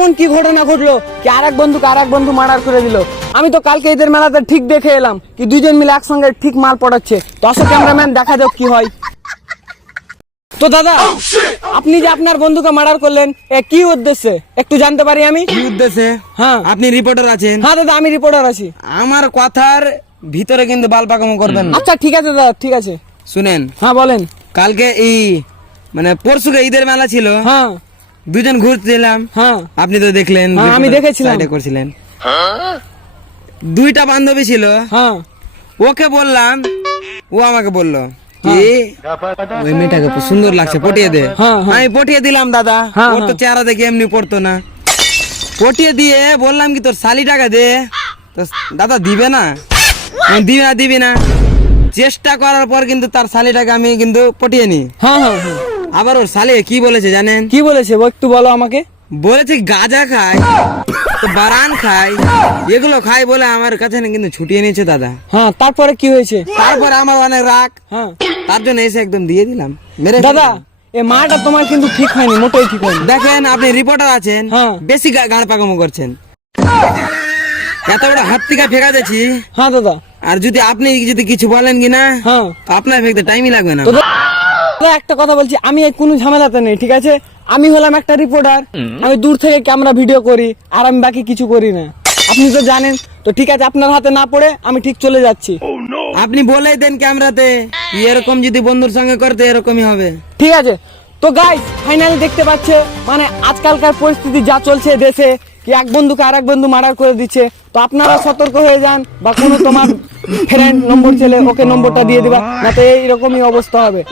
এমন কি ঘটনা ঘটলো কি আরেক বন্ধু মার্ডার করে দিল। আমি তো কালকে ঈদের মেলাতে ঠিক দেখে এলাম কি দুইজন মিলে একসঙ্গে ঠিক মাল পড়াচ্ছে। তো আসো ক্যামেরাম্যান, দেখা যাক কি হয়। তো দাদা, আপনি যে আপনার বন্ধুকে মার্ডার করলেন, কি উদ্দেশ্যে একটু জানতে পারি আমি? কি উদ্দেশ্যে? হ্যাঁ। আপনি রিপোর্টার আছেন? হ্যাঁ দাদা, আমি রিপোর্টার আছি। আমার কথার ভিতরে কিন্তু বাল পাকামো করবেন না। আচ্ছা ঠিক আছে দাদা, ঠিক আছে। শুনেন, হ্যাঁ বলেন। কালকে মানে পরশুকে ঈদের মেলা ছিল। হ্যাঁ দুজন ঘুরছিলাম। হ্যাঁ আপনি তো দেখলেন। হ্যাঁ, আমি দেখেছিলাম। সাইডে করছিলেন। দুইটা বান্ধবী ছিল। হ্যাঁ ওকে বললাম, ও আমাকে বললো কি ওই মেয়েটাকে খুব সুন্দর লাগছে, পটিয়ে দে। হ্যাঁ, হ্যাঁ। আমি পটিয়ে দিলাম দাদা। হ্যাঁ, ওর তো হ্যাঁ। চেহারা দেখে এমনি পড়তো না। পটিয়ে দিয়ে বললাম কি তোর শালি টাকা দে, তো দাদা দিবে না। দিবি না। চেষ্টা করার পর কিন্তু তার শালিটাকে আমি কিন্তু পটিয়ে নি। হ্যাঁ হ্যাঁ হ্যাঁ। আবার ওর শালি কি বলেছে জানেন? কি বলেছে ও একটু বলো আমাকে। বলেছে গাঁজা খায়, তো বারান খায়, এগুলো খায় বলে আমার কাছে না কিন্তু ছুটিয়ে নিয়েছে দাদা। হ্যাঁ, তারপরে কি হয়েছে? তারপরে আমার অনেক রাগ, হ্যাঁ তার জন্য এসে একদম দিয়ে দিলাম মেরে। দাদা, এই মাটা তোমার কিন্তু ঠিক হয়নি, মোটেই ঠিক হয়নি। দেখেন, আপনি রিপোর্টার আছেন, হ্যাঁ। বেশি গাঁড় পাকামো করছেন। এত বড় হাত থেকে ফেকা দিয়েছি, হ্যাঁ দাদা। আর আপনি যদি কিছু বলেন কি না, হ্যাঁ। তো আপনার ফেকতে টাইমই লাগবে না। তো দাদা, একটা কথা বলছি, আমি এই কোনো ঝামেলাতে নেই, ঠিক আছে? আমি হলাম একটা রিপোর্টার, আমি দূর থেকে ক্যামেরা ভিডিও করি, আর আমি বাকি কিছু করি না। আপনি তো জানেন। তো ঠিক আছে, আপনার হাতে না পড়ে আমি ঠিক চলে যাচ্ছি। আপনি বলেই দেন ক্যামেরাতে, এরকম যদি বন্ধুর সঙ্গে করতে এরকমই হবে। ঠিক আছে। তো গাইস, ফাইনালি দেখতে পাচ্ছে মানে আজকালকার পরিস্থিতি যা চলছে দেশে, কি এক বন্ধুকে আরেক বন্ধু মার্ডার করে দিচ্ছে। তো আপনারা সতর্ক হয়ে যান, বা কোনো তোমার ফ্রেন্ড নম্বর ছেলে ওকে নম্বরটা দিয়ে দিবা, না তো এইরকমই অবস্থা হবে।